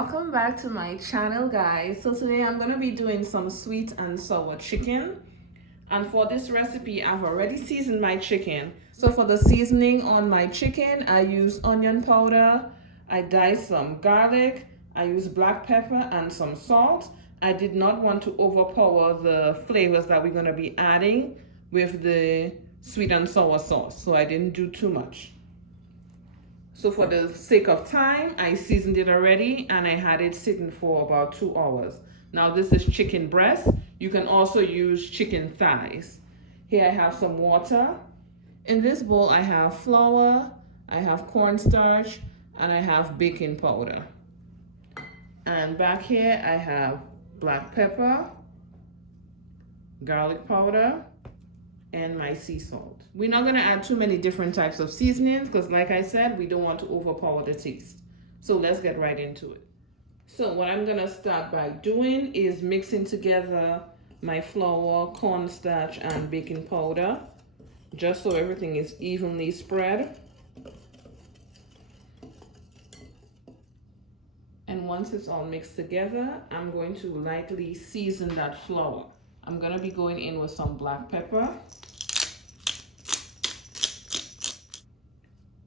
welcome back to my channel, guys. So today I'm going to be doing some sweet and sour chicken, and for this recipe I've already seasoned my chicken. So for the seasoning on my chicken, I use onion powder, I diced some garlic, I use black pepper and some salt. I did not want to overpower the flavors that we're going to be adding with the sweet and sour sauce, so I didn't do too much. So for the sake of time, I seasoned it already and I had it sitting for about 2 hours. Now this is chicken breast. You can also use chicken thighs. Here I have some water. In this bowl I have flour, I have cornstarch, and I have baking powder. And back here I have black pepper, garlic powder, and my sea salt. We're not going to add too many different types of seasonings because, like I said, we don't want to overpower the taste. So let's get right into it. So what I'm going to start by doing is mixing together my flour, cornstarch, and baking powder, just so everything is evenly spread. And once it's all mixed together, I'm going to lightly season that flour. I'm going to be going in with some black pepper,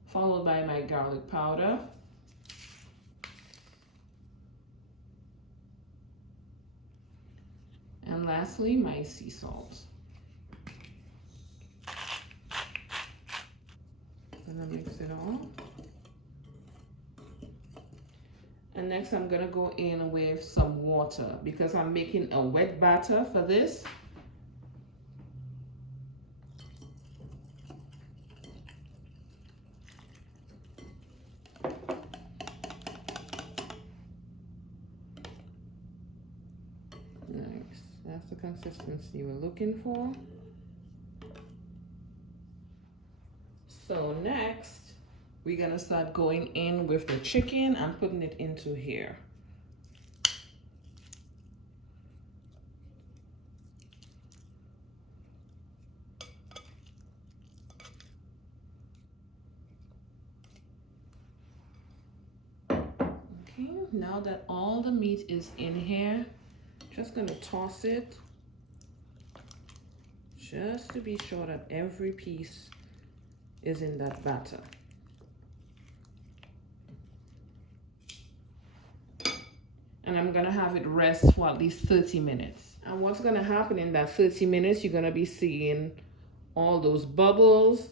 followed by my garlic powder, and lastly my sea salt. I'm going to mix it all. And next I'm going to go in with some water because I'm making a wet batter for this. Nice. That's the consistency we're looking for. So next, we're gonna start going in with the chicken and putting it into here. Okay, now that all the meat is in here, just gonna toss it just to be sure that every piece is in that batter. And I'm gonna have it rest for at least 30 minutes. And what's gonna happen in that 30 minutes, you're gonna be seeing all those bubbles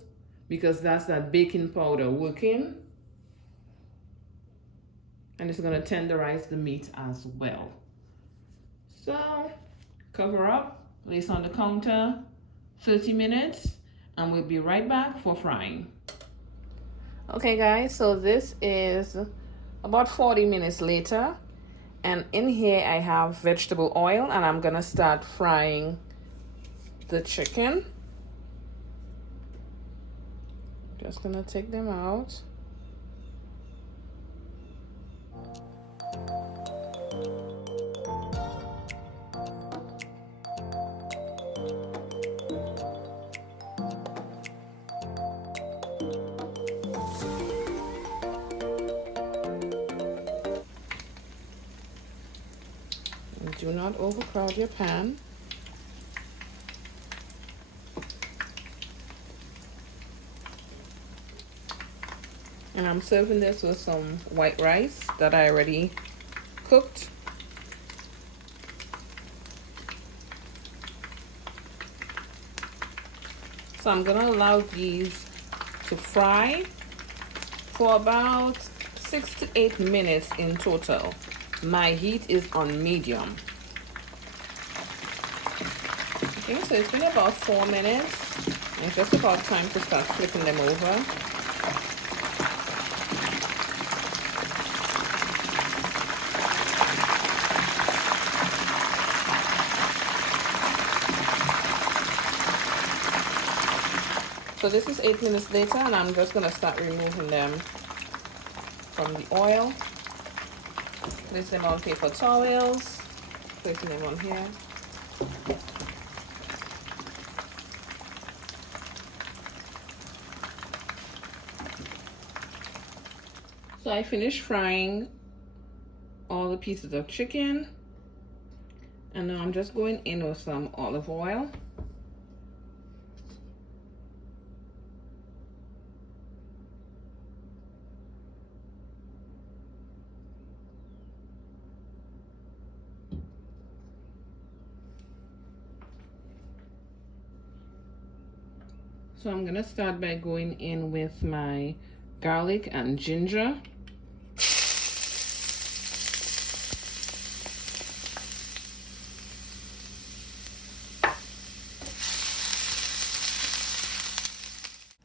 because that's that baking powder working. And it's gonna tenderize the meat as well. So cover up, place on the counter, 30 minutes, and we'll be right back for frying. Okay guys, so this is about 40 minutes later. And in here I have vegetable oil and I'm gonna start frying the chicken. Just gonna take them out. Do not overcrowd your pan. And I'm serving this with some white rice that I already cooked. So I'm gonna allow these to fry for about 6 to 8 minutes in total. My heat is on medium. Okay, so it's been about 4 minutes. And it's just about time to start flipping them over. So this is 8 minutes later and I'm just gonna start removing them from the oil. Place them on paper towels, placing them on here. So I finished frying all the pieces of chicken. And now I'm just going in with some olive oil. So I'm gonna start by going in with my garlic and ginger.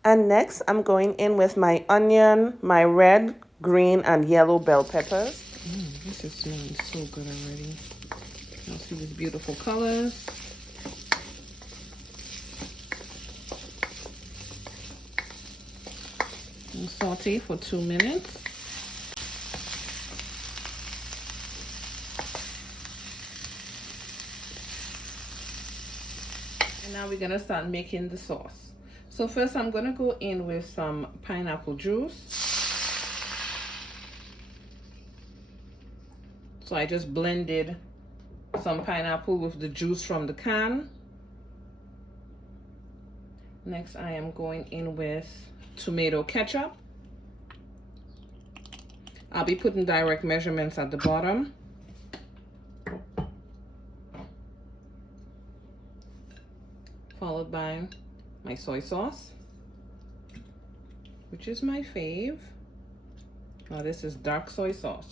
And next, I'm going in with my onion, my red, green, and yellow bell peppers. This is smelling so good already. Now see these beautiful colors. And saute for 2 minutes. And now we're gonna start making the sauce. So first I'm gonna go in with some pineapple juice. So I just blended some pineapple with the juice from the can. Next I am going in with tomato ketchup. I'll be putting direct measurements at the bottom. Followed by my soy sauce, which is my fave. Now this is dark soy sauce.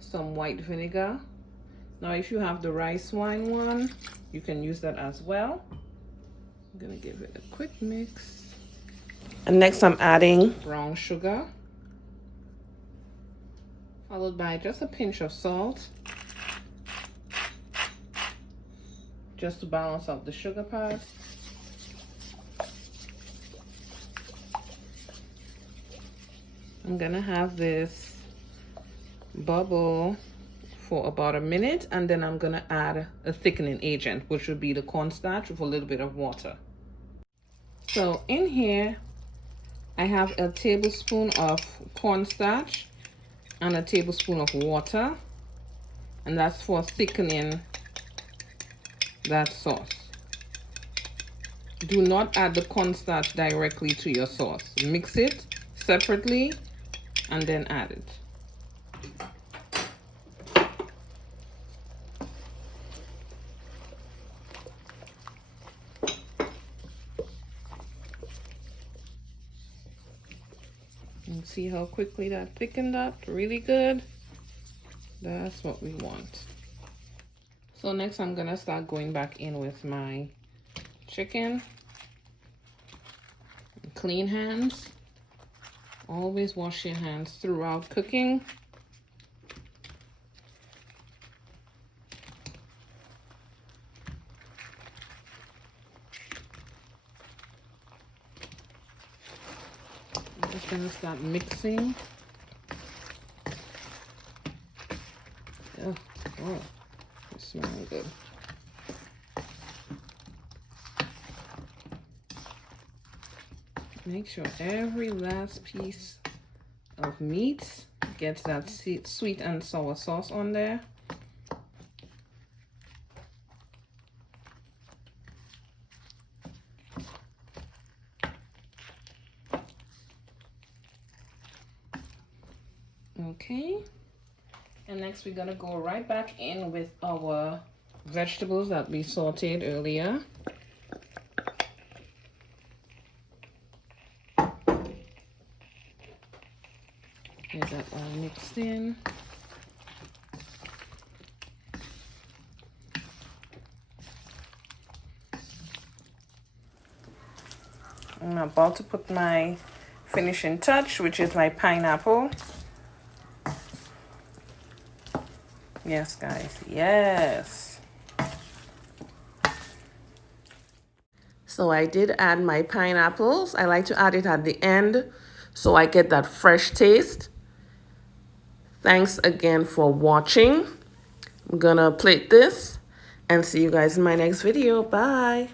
Some white vinegar. Now if you have the rice wine one, you can use that as well. I'm gonna give it a quick mix. And next I'm adding brown sugar, followed by just a pinch of salt, just to balance out the sugar part. I'm gonna have this bubble for about a minute, and then I'm gonna add a thickening agent, which would be the cornstarch with a little bit of water. So in here, I have a tablespoon of cornstarch and a tablespoon of water, and that's for thickening that sauce. Do not add the cornstarch directly to your sauce. Mix it separately and then add it. And see how quickly that thickened up? Really good. That's what we want. So next I'm gonna start going back in with my chicken. Clean hands. Always wash your hands throughout cooking. I'm just gonna start mixing. Oh, it's smelling good. Make sure every last piece of meat gets that sweet and sour sauce on there. Okay, and next we're gonna go right back in with our vegetables that we sauteed earlier. Get that all mixed in. I'm about to put my finishing touch, which is my pineapple. Yes, guys, yes. So I did add my pineapples. I like to add it at the end so I get that fresh taste. Thanks again for watching. I'm gonna plate this and see you guys in my next video. Bye.